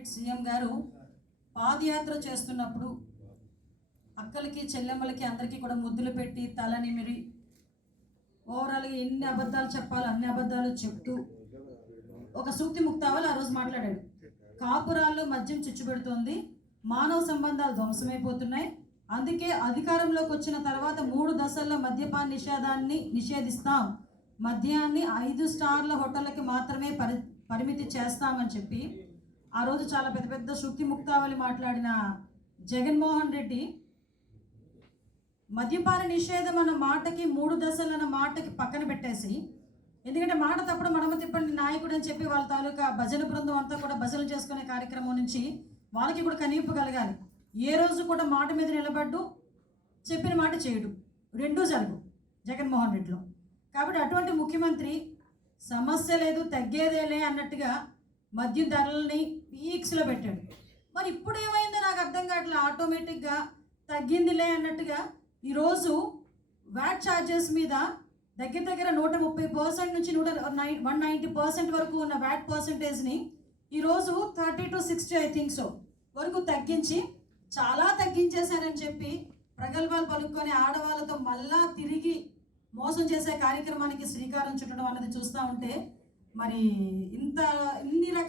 State CM గారు పాదయాత్ర చేస్తున్నప్పుడు అక్కలకి చెల్లెమ్మలకి అందరికీ కూడా ముద్దులు పెట్టి తల నిమిరి ఓవరాల్గా ఎన్ని అబద్ధాలు చెప్పాలో అన్ని అబద్ధాలు చెప్తూ ఒక సూక్తి ముక్తావల్ ఆ రోజు మాట్లాడాడు. కాపురాల్లో మద్యం చిచ్చుపెడుతోంది మానవ సంబంధాలు ధ్వంసమైపోతున్నాయి. అందుకే అధికారంలోకి వచ్చిన తర్వాత మూడు దశల్లో మద్యపాన నిషేధాన్ని నిషేధిస్తాం. మద్యాన్ని ఐదు స్టార్ల హోటళ్ళకి మాత్రమే పరి పరిమితి చేస్తామని చెప్పి ఆ రోజు చాలా పెద్ద పెద్ద శుక్తి ముక్తావళి మాట్లాడిన జగన్మోహన్ రెడ్డి మద్యపాన నిషేధం అన్న మాటకి మూడు దశలు అన్న మాటకి పక్కన పెట్టేసి ఎందుకంటే మాట తప్పుడు మడమ తిప్పండి నాయకుడు అని చెప్పి వాళ్ళ తాలూకా భజన బృందం అంతా కూడా భజనలు చేసుకునే కార్యక్రమం నుంచి వాళ్ళకి కూడా కనింపు కలగాలి. ఏ రోజు కూడా మాట మీద నిలబడ్డు చెప్పిన మాట చేయడు. రెండూ జరుగు జగన్మోహన్ రెడ్డిలో. కాబట్టి అటువంటి ముఖ్యమంత్రి సమస్య లేదు తగ్గేదేలే అన్నట్టుగా మద్యం ధరలని పీక్స్లో పెట్టాడు. మరి ఇప్పుడు ఏమైందో నాకు అర్థం కావట్లేదు ఆటోమేటిక్గా తగ్గిందిలే అన్నట్టుగా ఈరోజు వ్యాట్ ఛార్జెస్ మీద దగ్గర దగ్గర నూట ముప్పై పర్సెంట్ నుంచి నూట నైన్ వన్ నైంటీ పర్సెంట్ వరకు ఉన్న వ్యాట్ పర్సంటేజ్ని ఈరోజు thirty to sixty I think so వరకు తగ్గించి చాలా తగ్గించేశారని చెప్పి ప్రగల్భాలు పలుకొని ఆడవాళ్ళతో మళ్ళా తిరిగి మోసం చేసే కార్యక్రమానికి శ్రీకారం చుట్టడం అన్నది చూస్తూ ఉంటే మరి ఇంత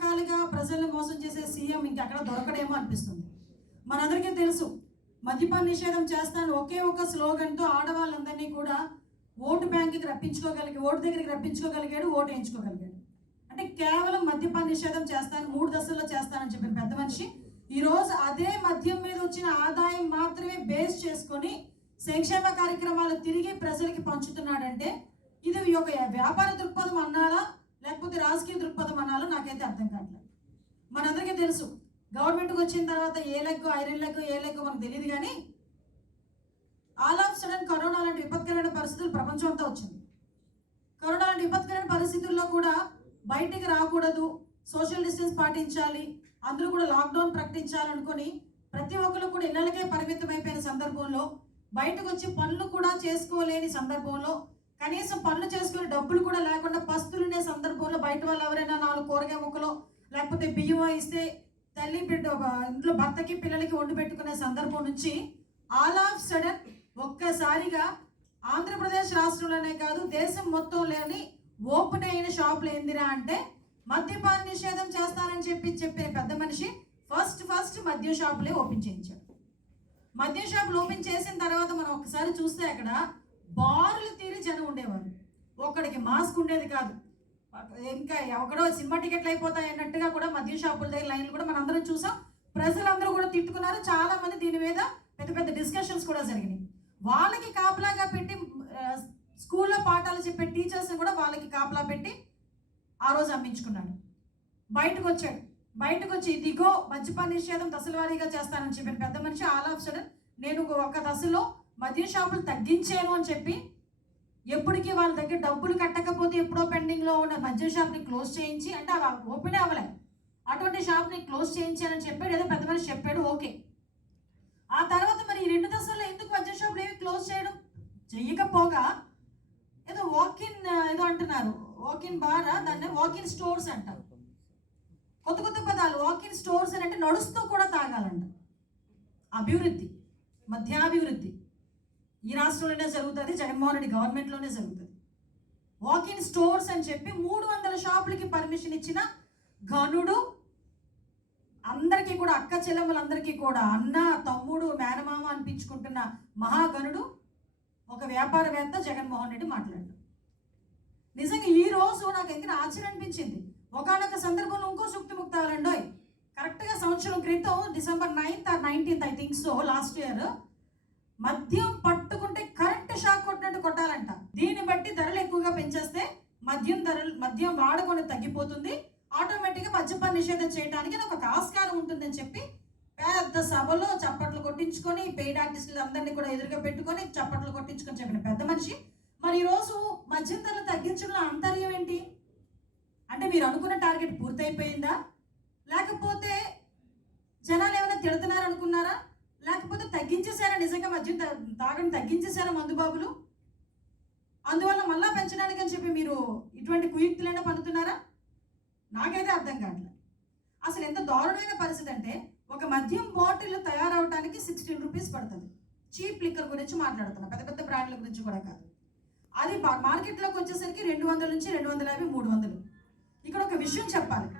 రకాలుగా ప్రజల్ని మోసం చేసే సీఎం ఇంకెక్కడ దొరకడేమో అనిపిస్తుంది. మనందరికీ తెలుసు మద్యపాన నిషేధం చేస్తాను ఒకే ఒక స్లోగన్తో ఆడవాళ్ళందరినీ కూడా ఓటు బ్యాంకుకి రప్పించుకోగలిగి ఓటు దగ్గరికి రప్పించుకోగలిగాడు ఓటు వేయించుకోగలిగాడు. అంటే కేవలం మద్యపాన నిషేధం చేస్తాను మూడు దశల్లో చేస్తానని చెప్పిన పెద్ద మనిషి ఈరోజు అదే మద్యం మీద వచ్చిన ఆదాయం మాత్రమే బేస్ చేసుకొని సంక్షేమ కార్యక్రమాలు తిరిగి ప్రజలకి పంచుతున్నాడంటే ఇది ఒక వ్యాపార దృక్పథం అన్నాలా లేకపోతే రాజకీయ దృక్పథం అనాలో నాకైతే అర్థం కావట్లేదు. మనందరికీ తెలుసు గవర్నమెంట్కి వచ్చిన తర్వాత ఏ లెగ్గు ఐరన్ లెక్క ఏ లెక్క మనకు తెలియదు కానీ ఆల్ ఆఫ్ సడన్ కరోనా లాంటి విపత్కరమైన పరిస్థితులు ప్రపంచం అంతా వచ్చింది. కరోనా లాంటి విపత్కరమైన పరిస్థితుల్లో కూడా బయటికి రాకూడదు సోషల్ డిస్టెన్స్ పాటించాలి అందరూ కూడా లాక్డౌన్ ప్రకటించాలనుకొని ప్రతి ఒక్కరు కూడా ఇళ్ళకే పరిమితం అయిపోయిన సందర్భంలో బయటకు వచ్చి పనులు కూడా చేసుకోలేని సందర్భంలో కనీసం పనులు చేసుకునే డబ్బులు కూడా లేకుండా పస్తులునే సందర్భంలో బయట వాళ్ళు ఎవరైనా నాలుగు కూరగాయ ముక్కలు లేకపోతే బియ్యం ఇస్తే తల్లి బిడ్డ ఇంట్లో భర్తకి పిల్లలకి వండి పెట్టుకునే సందర్భం నుంచి ఆల్ ఆఫ్ సడన్ ఒక్కసారిగా ఆంధ్రప్రదేశ్ రాష్ట్రంలోనే కాదు దేశం మొత్తం లేని ఓపెన్ అయిన షాపులు ఏందిరా అంటే మద్యపాన నిషేధం చేస్తానని చెప్పి చెప్పిన పెద్ద మనిషి ఫస్ట్ ఫస్ట్ మద్యం షాపులే ఓపెన్ చేయించాడు. మద్యం షాపులు ఓపెన్ చేసిన తర్వాత మనం ఒకసారి చూస్తే అక్కడ బారులు తీరి జనం ఉండేవారు. ఒక్కడికి మాస్క్ ఉండేది కాదు. ఇంకా ఒకడో సినిమా టికెట్లు అయిపోతాయి అన్నట్టుగా కూడా మద్యం షాపుల దగ్గర లైన్లు కూడా మనం అందరం చూసాం. ప్రజలందరూ కూడా తిట్టుకున్నారు. చాలా మంది దీని మీద పెద్ద పెద్ద డిస్కషన్స్ కూడా జరిగినాయి. వాళ్ళకి కాపలాగా పెట్టి స్కూల్లో పాఠాలు చెప్పే టీచర్స్ని కూడా వాళ్ళకి కాపలా పెట్టి ఆ రోజు అమ్మించుకున్నాడు. బయటకు వచ్చాడు. బయటకు వచ్చి ఇదిగో మద్యపాన నిషేధం దశల వారీగా చేస్తానని చెప్పిన పెద్ద మనిషి ఆల్ ఆఫ్ సడన్ నేను ఒక దశలో మద్యం షాపులు తగ్గించాను అని చెప్పి ఎప్పటికీ వాళ్ళ దగ్గర డబ్బులు కట్టకపోతే ఎప్పుడో పెండింగ్లో ఉన్న మద్యం షాప్ని క్లోజ్ చేయించి అంటే అవి ఓపెన్ అవ్వలే. అటువంటి షాప్ని క్లోజ్ చేయించానని చెప్పాడు. ఏదో పెద్ద మనిషి చెప్పాడు. ఓకే. ఆ తర్వాత మరి ఈ రెండు దశల్లో ఎందుకు మద్యం షాపులు ఏమి క్లోజ్ చేయడం? చెయ్యకపోగా ఏదో వాకిన్ ఏదో అంటున్నారు. వాకిన్ బారా దాన్ని వాకిన్ స్టోర్స్ అంటారు. కొత్త కొత్త పదాలు. వాకిన్ స్టోర్స్ అని అంటే నడుస్తూ కూడా తాగాలంట. అభివృద్ధి. మధ్యాభివృద్ధి. ఈ రాష్ట్రంలోనే జరుగుతుంది జగన్మోహన్ రెడ్డి గవర్నమెంట్లోనే జరుగుతుంది. వాకిన్ స్టోర్స్ అని చెప్పి మూడు వందల షాపులకి పర్మిషన్ ఇచ్చిన ఘనుడు అందరికీ కూడా అక్క చెల్లెములందరికీ కూడా అన్న తమ్ముడు మేనమామ అనిపించుకుంటున్న మహాగణుడు ఒక వ్యాపారవేత్త జగన్మోహన్ రెడ్డి మాట్లాడారు నిజంగా ఈ రోజు నాకు ఎందుకు ఆశ్చర్యం అనిపించింది? ఒకనొక సందర్భంలో ఇంకో సూక్తి ముక్తాలండోయ్. కరెక్ట్గా సంవత్సరం క్రితం December ninth or nineteenth I think so last year మద్యం పట్టుకుంటే కరెంట్ షాక్ కొట్టినట్టు కొట్టాలంట. దీన్ని బట్టి ధరలు ఎక్కువగా పెంచేస్తే మద్యం ధరలు మద్యం వాడకుండా తగ్గిపోతుంది. ఆటోమేటిక్గా మద్యపాన నిషేధం చేయడానికి నాకు ఒక ఆస్కారం ఉంటుందని చెప్పి పెద్ద సభలో చప్పట్లు కొట్టించుకొని పెయిడ్ ఆర్టిస్టులు అందరినీ కూడా ఎదురుగా పెట్టుకొని చప్పట్లు కొట్టించుకొని చెప్పిన పెద్ద మనిషి. మరి ఈరోజు మద్యం ధరలు తగ్గించడంలో అంతర్యం ఏంటి? అంటే మీరు అనుకున్న టార్గెట్ పూర్తయిపోయిందా? లేకపోతే జనాలు ఏమైనా తిడుతున్నారు అనుకున్నారా లేకపోతే తగ్గించేశారా? నిజంగా మధ్య తా- తాగడం తగ్గించేశారా మందుబాబులు అందువల్ల మళ్ళా పెంచడానికి అని చెప్పి మీరు ఇటువంటి కుయుక్తులైనా పన్నుతున్నారా? నాకైతే అర్థం కావట్లేదు అసలు ఎంత దారుణమైన పరిస్థితి అంటే ఒక మద్యం బాటిల్ తయారవడానికి సిక్స్టీన్ రూపీస్ పడుతుంది. చీప్ లిక్కర్ గురించి మాట్లాడుతున్నా. పెద్ద పెద్ద బ్రాండ్ల గురించి కూడా కాదు. అది మార్కెట్లోకి వచ్చేసరికి రెండు వందల నుంచి రెండు వందల యాభై మూడు వందలు. ఇక్కడ ఒక విషయం చెప్పాలి.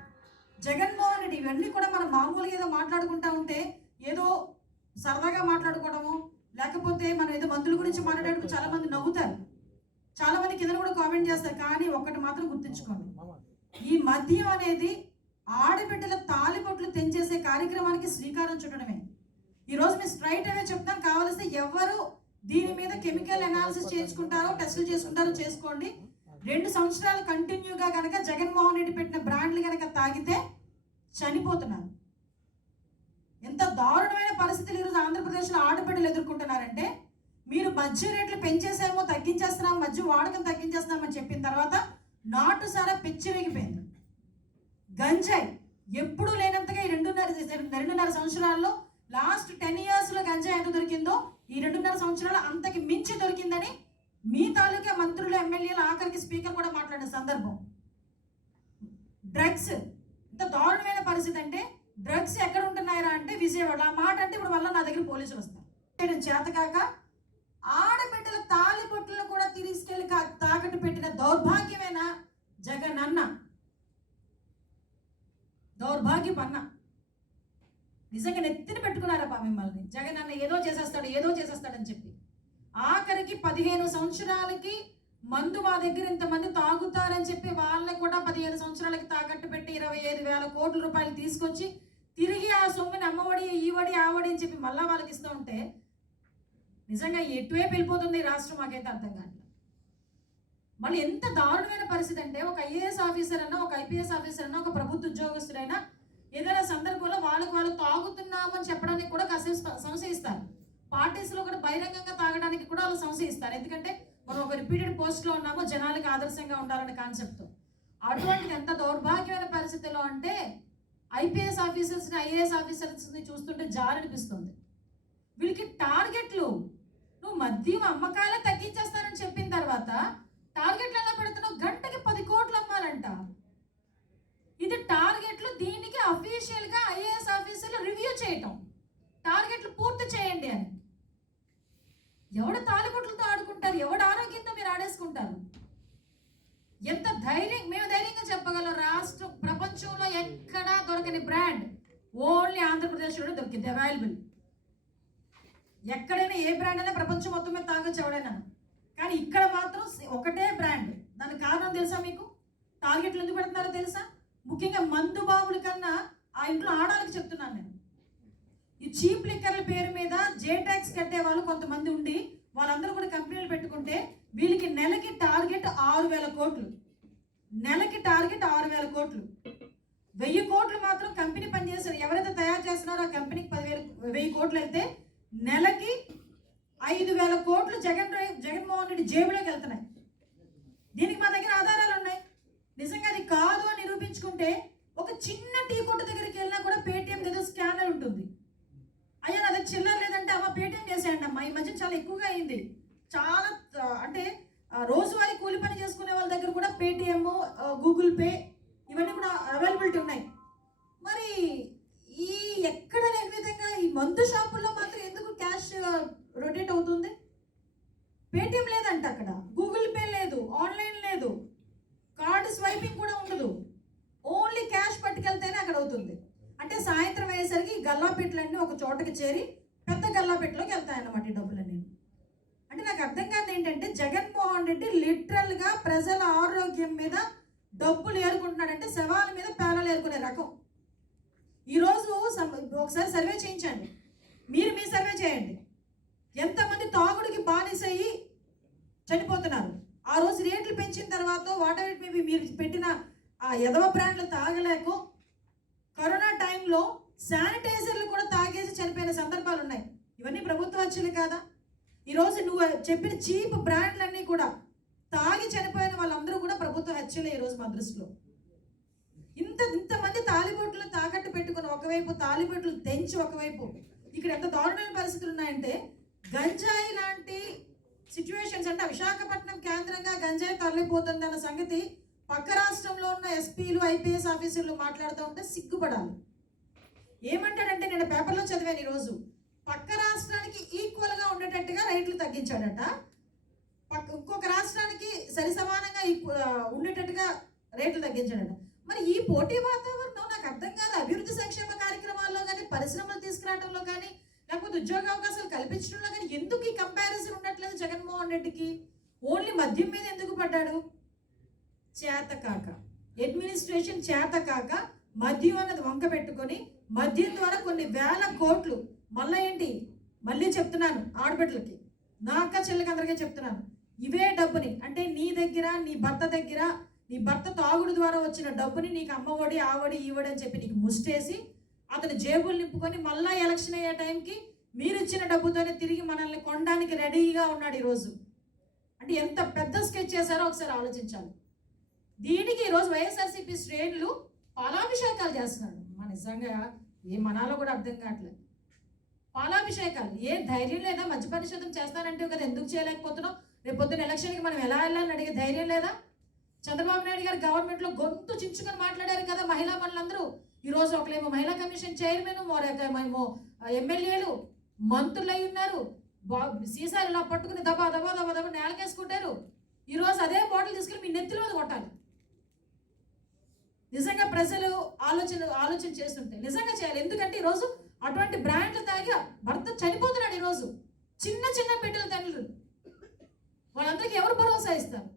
జగన్మోహన్ రెడ్డి ఇవన్నీ కూడా మనం మామూలుగా ఏదో మాట్లాడుకుంటా ఉంటే ఏదో సరదాగా మాట్లాడుకోవడము లేకపోతే మనం ఏదో మందుల గురించి మాట్లాడేటప్పుడు చాలా మంది నవ్వుతారు. చాలా మంది కింద కూడా కామెంట్ చేస్తారు కానీ ఒక్కటి మాత్రం గుర్తుంచుకోండి. ఈ మద్యం అనేది ఆడబిడ్డల తాలిబొట్లు తెంచేసే కార్యక్రమానికి శ్రీకారం చుట్టడమే. ఈ రోజు మేము స్ట్రైట్ అవే చెప్తాం కావాల్సి ఎవరు దీని మీద కెమికల్ అనాలిసిస్ చేసుకుంటారో టెస్టులు చేసుకుంటారో చేసుకోండి. రెండు సంవత్సరాలు కంటిన్యూగా కనుక జగన్మోహన్ రెడ్డి పెట్టిన బ్రాండ్లు కనుక తాగితే చనిపోతున్నారు. ఎంత దారుణమైన పరిస్థితులు ఈరోజు ఆంధ్రప్రదేశ్లో ఆడబిడ్డలు ఎదుర్కొంటున్నారంటే మీరు మద్యం రేట్లు పెంచేసామో తగ్గించేస్తున్నాం మద్యం వాడకం తగ్గించేస్తున్నామని చెప్పిన తర్వాత నాటు సారా పెచ్చిరెగిపోయింది గంజాయి ఎప్పుడూ లేనంతగా ఈ రెండున్నర రెండున్నర సంవత్సరాల్లో లాస్ట్ టెన్ ఇయర్స్లో గంజాయి ఎంత దొరికిందో ఈ రెండున్నర సంవత్సరాలు అంతకి మించి దొరికిందని మీ తాలూకా మంత్రులు ఎమ్మెల్యేలు ఆఖరికి స్పీకర్ కూడా మాట్లాడిన సందర్భం. డ్రగ్స్ ఇంత దారుణమైన పరిస్థితి అంటే డ్రగ్స్ ఎక్కడ ఉంటున్నాయరా అంటే విజయవాడ ఆ మాట అంటే ఇప్పుడు వల్ల నా దగ్గర పోలీసులు వస్తారు. చేయడం చేతకాక ఆడబిడ్డల తాలిబొట్టులను కూడా తీసుకెళ్ళి కా- తాకట్టు పెట్టిన దౌర్భాగ్యమేనా? జగన్ అన్న. దౌర్భాగ్యపన్న నిజంగా నెత్తిన పెట్టుకున్నారబ్బా మిమ్మల్ని. జగన్ అన్న ఏదో చేసేస్తాడు ఏదో చేసేస్తాడని చెప్పి. ఆఖరికి పదిహేను సంవత్సరాలకి మందు మా దగ్గర ఇంతమంది తాగుతారని చెప్పి వాళ్ళని కూడా పదిహేను సంవత్సరాలకి తాకట్టు పెట్టి ఇరవై ఐదు వేల కోట్ల రూపాయలు తీసుకొచ్చి తిరిగి ఆ సొమ్ముని అమ్మఒడి ఈవడి ఆవడి అని చెప్పి మళ్ళా వాళ్ళకి ఇస్తూ ఉంటే నిజంగా ఎటువైపు వెళ్ళిపోతుంది ఈ రాష్ట్రం మాకైతే అర్థం కాదు మళ్ళీ ఎంత దారుణమైన పరిస్థితి అంటే ఒక ఐఏఎస్ ఆఫీసర్ అన్నా ఒక ఐపీఎస్ ఆఫీసర్ అన్నా ఒక ప్రభుత్వ ఉద్యోగస్తుడైనా ఏదైనా సందర్భంలో వాళ్ళకి వాళ్ళు తాగుతున్నామని చెప్పడానికి కూడా కాసేపు సంశయిస్తారు. పార్టీస్లో కూడా బహిరంగంగా తాగడానికి కూడా వాళ్ళు సంశయిస్తారు. ఎందుకంటే మనం ఒక రిపీటెడ్ పోస్ట్లో ఉన్నామో జనాలకు ఆదర్శంగా ఉండాలనే కాన్సెప్ట్తో అటువంటిది ఎంత దౌర్భాగ్యమైన పరిస్థితిలో అంటే ఐపీఎస్ ఆఫీసర్స్ని ఐఏఎస్ ఆఫీసర్స్ని చూస్తుంటే జారనిపిస్తుంది వీళ్ళకి టార్గెట్లు నువ్వు మద్యం అమ్మకాలే తగ్గించేస్తానని చెప్పిన తర్వాత టార్గెట్లు ఎలా పెడుతున్నావు? గంటకి పది కోట్లు అమ్మాలంట. ఇది టార్గెట్లు దీనికి అఫీషియల్గా ఐఏఎస్ ఆఫీసర్లు రివ్యూ చేయటం. టార్గెట్లు పూర్తి చేయండి అని. ఎవడు తాలిబొట్లతో ఆడుకుంటారు? ఎవడు ఆరోగ్యంతో మీరు ఆడేసుకుంటారు? ఎంత ధైర్యం మేము ధైర్యంగా చెప్పగలం రాష్ట్రం ప్రపంచంలో ఎక్కడా దొరకని బ్రాండ్. ఓన్లీ ఆంధ్రప్రదేశ్లోనే దొరికింది అవైలబుల్. ఎక్కడైనా ఏ బ్రాండ్ అయినా ప్రపంచం మొత్తం మీద తాగొచ్చు ఎవడైనా. కానీ ఇక్కడ మాత్రం ఒకటే బ్రాండ్. దానికి కారణం తెలుసా మీకు? టార్గెట్లు ఎందుకు పెడుతున్నారో తెలుసా? ముఖ్యంగా మందు బాబుల కన్నా ఆ ఇంట్లో ఆడాలని చెప్తున్నాను నేను. ఈ చీప్ లిక్కర్ల పేరు మీద జే ట్యాక్స్ కట్టే వాళ్ళు కొంతమంది ఉండి వాళ్ళందరూ కూడా కంపెనీలు పెట్టుకుంటే వీళ్ళకి నెలకి టార్గెట్ ఆరు వేల కోట్లు. నెలకి టార్గెట్ ఆరు వేల కోట్లు. వెయ్యి కోట్లు మాత్రం కంపెనీ పనిచేస్తారు ఎవరైతే తయారు చేస్తున్నారో ఆ కంపెనీకి పదివేల వెయ్యి కోట్లు అయితే నెలకి ఐదు వేల కోట్లు జగన్ జగన్మోహన్ రెడ్డి జేబులోకి వెళ్తున్నాయి. దీనికి మా దగ్గర ఆధారాలు ఉన్నాయి. నిజంగా అది కాదు అని నిరూపించుకుంటే ఒక చిన్న టీ కొట్టు దగ్గరికి వెళ్ళినా కూడా పేటిఎం ఏదో స్కానర్ ఉంటుంది. చిల్లర లేదంటే అమ్మ పేటీఎం చేసేయండి అమ్మా. ఈ మధ్య చాలా ఎక్కువగా అయింది. చాలా అంటే రోజువారీ కూలి పని చేసుకునే వాళ్ళ దగ్గర కూడా పేటిఎం గూగుల్ పే ఇవన్నీ కూడా అవైలబిలిటీ ఉన్నాయి. మరి ఈ ఎక్కడ లేని విధంగా ఈ మందు షాపుల్లో మాత్రం ఎందుకు క్యాష్ రొటేట్ అవుతుంది? పేటిఎం లేదంట అక్కడ. గూగుల్ పే లేదు. ఆన్లైన్ లేదు. కార్డు స్వైపింగ్ కూడా ఉండదు. ఓన్లీ క్యాష్ పట్టుకెళ్తేనే అక్కడ అవుతుంది. అంటే సాయంత్రం అయ్యేసరికి ఈ గల్లాపెట్లన్నీ ఒక చోటకి చేరి పెద్ద గల్లాపెట్టలోకి వెళ్తాయన్నమాట ఈ డబ్బులన్నీ. అంటే నాకు అర్థం కాదు ఏంటంటే జగన్మోహన్ రెడ్డి లిటరల్గా ప్రజల ఆరోగ్యం మీద డబ్బులు ఏరుకుంటున్నాడంటే శవాల మీద పేలాలు ఏరుకునే రకం. ఈరోజు ఒకసారి సర్వే చేయించండి. మీరు మీ సర్వే చేయండి. ఎంతమంది తాగుడికి బానిసయ్యి చనిపోతున్నారు. ఆ రోజు రేట్లు పెంచిన తర్వాత వాటర్ రేట్ మేబీ మీరు పెట్టిన ఆ ఎదవ బ్రాండ్లు తాగలేక కరోనా టైంలో శానిటైజర్లు కూడా తాగేసి చనిపోయిన సందర్భాలు ఉన్నాయి ఇవన్నీ కాదా? ఈరోజు నువ్వు చెప్పిన చీప్ బ్రాండ్లన్నీ కూడా తాగి చనిపోయిన వాళ్ళందరూ కూడా ప్రభుత్వ హత్యలే ఈరోజు మా దృష్టిలో. ఇంత ఇంతమంది తాలిబొట్లు తాకట్టు పెట్టుకుని ఒకవైపు తాలిబొట్లు తెంచి ఒకవైపు ఇక్కడ ఎంత దారుణమైన పరిస్థితులు ఉన్నాయంటే గంజాయి లాంటి సిచ్యువేషన్స్ అంటే విశాఖపట్నం కేంద్రంగా గంజాయి తరలిపోతుంది అన్న సంగతి పక్క రాష్ట్రంలో ఉన్న ఎస్పీలు ఐపీఎస్ ఆఫీసర్లు మాట్లాడుతూ ఉంటే సిగ్గుపడాలి. ఏమంటాడంటే నేను పేపర్లో చదివాను ఈరోజు. పక్క రాష్ట్రానికి ఈక్వల్గా ఉండేటట్టుగా రేట్లు తగ్గించాడట. పక్క ఇంకొక రాష్ట్రానికి సరి సమానంగా ఉండేటట్టుగా రేట్లు తగ్గించాడట. మరి ఈ పోటీ వాతావరణం నాకు అర్థం కాదు. అభివృద్ధి సంక్షేమ కార్యక్రమాల్లో కానీ పరిశ్రమలు తీసుకురావడంలో కానీ లేకపోతే ఉద్యోగ అవకాశాలు కల్పించడంలో కానీ ఎందుకు ఈ కంపారిజన్ ఉండట్లేదు జగన్మోహన్ రెడ్డికి? ఓన్లీ మద్యం మీద ఎందుకు పడ్డాడు? చేత కాక. అడ్మినిస్ట్రేషన్ చేత కాక మద్యం అన్నది వంక పెట్టుకొని మద్యం ద్వారా కొన్ని వేల కోట్లు మళ్ళీ ఏంటి? మళ్ళీ చెప్తున్నాను ఆడబిడ్డలకి. నా అక్క చెల్లెకి అందరికీ చెప్తున్నాను. ఇవే డబ్బుని అంటే నీ దగ్గర నీ భర్త దగ్గర నీ భర్త తాగుడు ద్వారా వచ్చిన డబ్బుని నీకు అమ్మఒడి ఆవడి ఈవడి అని చెప్పి నీకు ముష్టేసి అతని జేబులు నింపుకొని మళ్ళా ఎలక్షన్ అయ్యే టైంకి మీరు ఇచ్చిన డబ్బుతోనే తిరిగి మనల్ని కొనడానికి రెడీగా ఉన్నాడు ఈరోజు. అంటే ఎంత పెద్ద స్కెచ్ చేశారో ఒకసారి ఆలోచించాలి. దీనికి ఈరోజు వైఎస్ఆర్సీపీ శ్రేణులు పాలాభిషేకాలు చేస్తున్నాడు మన నిజంగా ఏ మనాలో కూడా అర్థం కావట్లేదు. పాలాభిషేకాలు ఏ ధైర్యం లేదా? మంచి నిషేధం చేస్తానంటే కదా ఎందుకు చేయలేకపోతున్నాం? రేపు పొద్దున్న ఎలక్షన్కి మనం ఎలా వెళ్ళాలని అడిగే ధైర్యం లేదా? చంద్రబాబు నాయుడు గారు గవర్నమెంట్లో గొంతు చించుకొని మాట్లాడారు కదా మహిళా మనులందరూ ఈరోజు ఒకలేమో మహిళా కమిషన్ చైర్మన్ మరొకేమో ఎమ్మెల్యేలు మంత్రులు అయి ఉన్నారు. బా- సీసాలు ఇలా పట్టుకుని దబా దబా దబా దబా నేలకేసుకుంటారు. ఈరోజు అదే బాటిల్ తీసుకుని మీ నెత్తిలో మీద కొట్టాలి. నిజంగా ప్రజలు ఆలోచన ఆలోచన చేస్తుంటే నిజంగా చేయాలి. ఎందుకంటే ఈరోజు అటువంటి బ్రాండ్లు తాగి భర్త చనిపోతున్నాడు ఈరోజు. చిన్న చిన్న బిడ్డల తండ్రులు వాళ్ళందరికీ ఎవరు భరోసా ఇస్తారు?